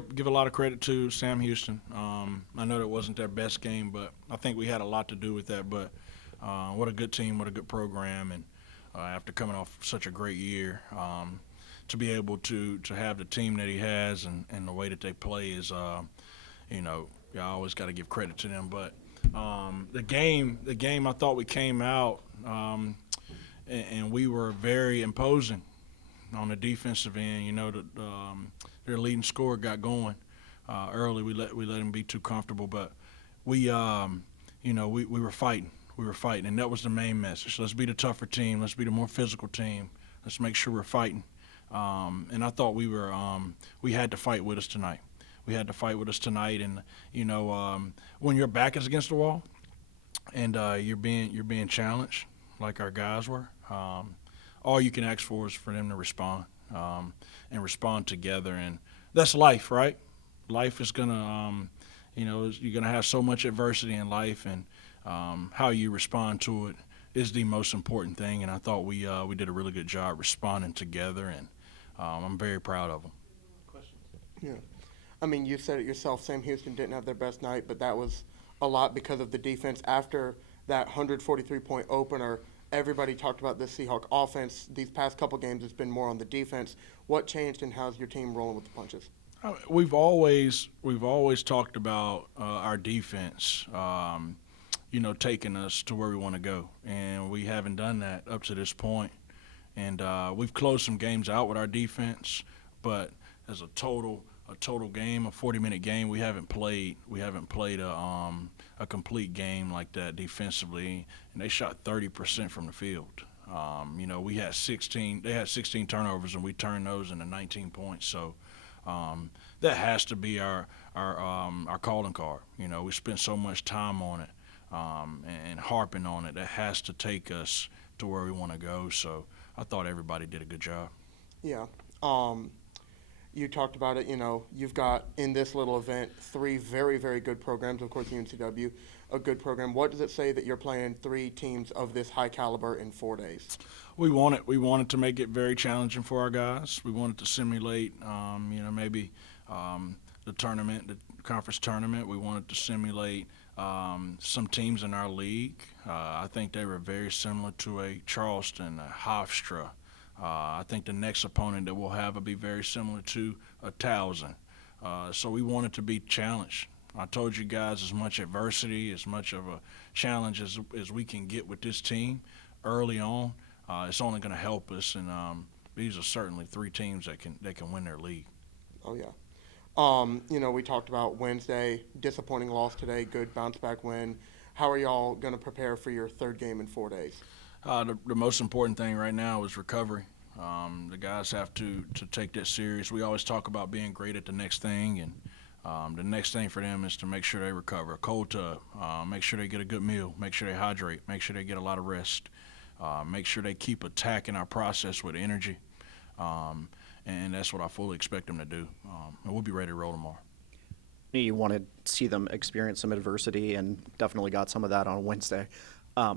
give a lot of credit to Sam Houston. I know that wasn't their best game, but I think we had a lot to do with that. But what a good team, what a good program, and after coming off such a great year, to be able to have the team that he has and the way that they play is, you always got to give credit to them. But the game, I thought we came out and we were very imposing on the defensive end. Their leading scorer got going early. We let him be too comfortable, but we were fighting. We were fighting, and that was the main message. Let's be the tougher team. Let's be the more physical team. Let's make sure we're fighting. And I thought we had to fight with us tonight. We had to fight with us tonight, and when your back is against the wall, and you're being challenged like our guys were, all you can ask for is for them to respond and respond together, and that's life, right? Life is gonna, you're gonna have so much adversity in life, and how you respond to it is the most important thing. And I thought we did a really good job responding together, and I'm very proud of them. Questions? Yeah. I mean, you said it yourself, Sam Houston didn't have their best night, but that was a lot because of the defense. After that 143-point opener, everybody talked about the Seahawk offense. These past couple games, it's been more on the defense. What changed, and how's your team rolling with the punches? We've always talked about our defense, taking us to where we want to go, and we haven't done that up to this point. And we've closed some games out with our defense, but as a total game, a 40-minute game, we haven't played a complete game like that defensively. And they shot 30% from the field. We had 16. They had 16 turnovers, and we turned those into 19 points. So that has to be our calling card. We spent so much time on it and harping on it. That has to take us to where we want to go. So I thought everybody did a good job. Yeah. You talked about it, you've got in this little event 3 very, very good programs. Of course, UNCW, a good program. What does it say that you're playing 3 teams of this high caliber in 4 days? We wanted to make it very challenging for our guys. We wanted to simulate, maybe the tournament, the conference tournament. We wanted to simulate some teams in our league. I think they were very similar to a Charleston, a Hofstra. I think the next opponent that we'll have will be very similar to a Towson. So we wanted to be challenged. I told you guys, as much adversity, as much of a challenge as we can get with this team early on, it's only going to help us. And these are certainly 3 teams that can win their league. Oh, yeah. We talked about Wednesday, disappointing loss today, good bounce-back win. How are y'all going to prepare for your 3rd game in 4 days? The most important thing right now is recovery. The guys have to take that serious. We always talk about being great at the next thing, and the next thing for them is to make sure they recover. A cold tub, make sure they get a good meal, make sure they hydrate, make sure they get a lot of rest, make sure they keep attacking our process with energy, and that's what I fully expect them to do. And we'll be ready to roll tomorrow. You wanted to see them experience some adversity, and definitely got some of that on Wednesday.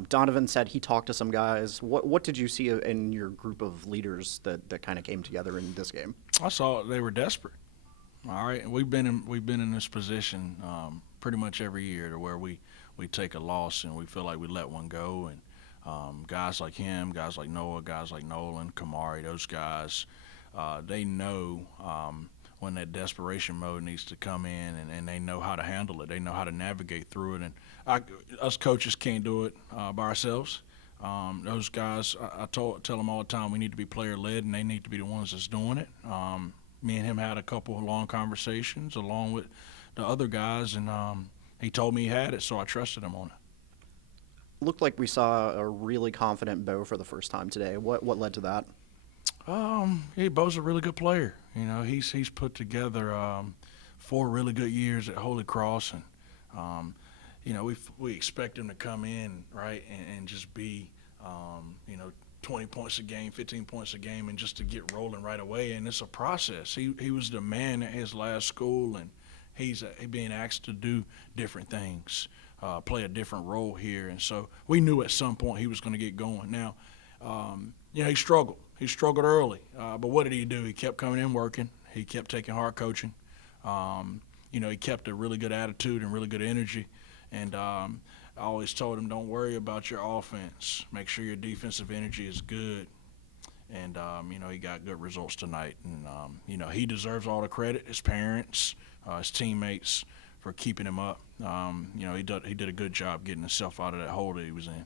Donovan said he talked to some guys. What did you see in your group of leaders that kind of came together in this game? I saw they were desperate. All right, and we've been in this position pretty much every year to where we take a loss and we feel like we let one go. And guys like him, guys like Noah, guys like Nolan, Kamari, those guys, they know when that desperation mode needs to come in, and they know how to handle it. They know how to navigate through it. And us coaches can't do it by ourselves. Those guys, I tell them all the time, we need to be player-led, and they need to be the ones that's doing it. Me and him had a couple of long conversations along with the other guys, and he told me he had it, so I trusted him on it. Looked like we saw a really confident Bo for the first time today. What led to that? Bo's a really good player. He's put together 4 really good years at Holy Cross, and we expect him to come in right and just be 20 points a game, 15 points a game, and just to get rolling right away. And it's a process. He was the man at his last school, and he's being asked to do different things, play a different role here, and so we knew at some point he was going to get going. Now, he struggled. He struggled early, but what did he do? He kept coming in working. He kept taking hard coaching. You know, he kept a really good attitude and really good energy. And I always told him, don't worry about your offense. Make sure your defensive energy is good. And, you know, he got good results tonight. And, you know, he deserves all the credit, his parents, his teammates, for keeping him up. You know, he did a good job getting himself out of that hole that he was in.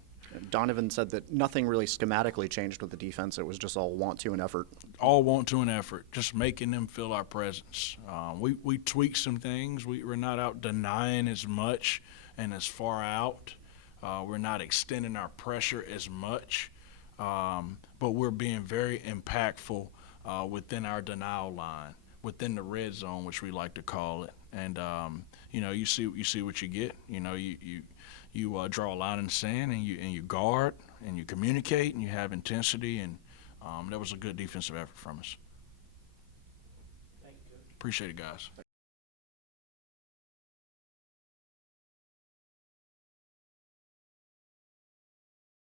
Donovan said that nothing really schematically changed with the defense. It was just all want to and effort. All want to and effort, just making them feel our presence. We tweaked some things. We're not out denying as much and as far out. We're not extending our pressure as much, but we're being very impactful within our denial line, within the red zone, which we like to call it. And you know, you see what you get. You know, you draw a line in the sand, and you guard, and you communicate, and you have intensity, and that was a good defensive effort from us. Appreciate it, guys.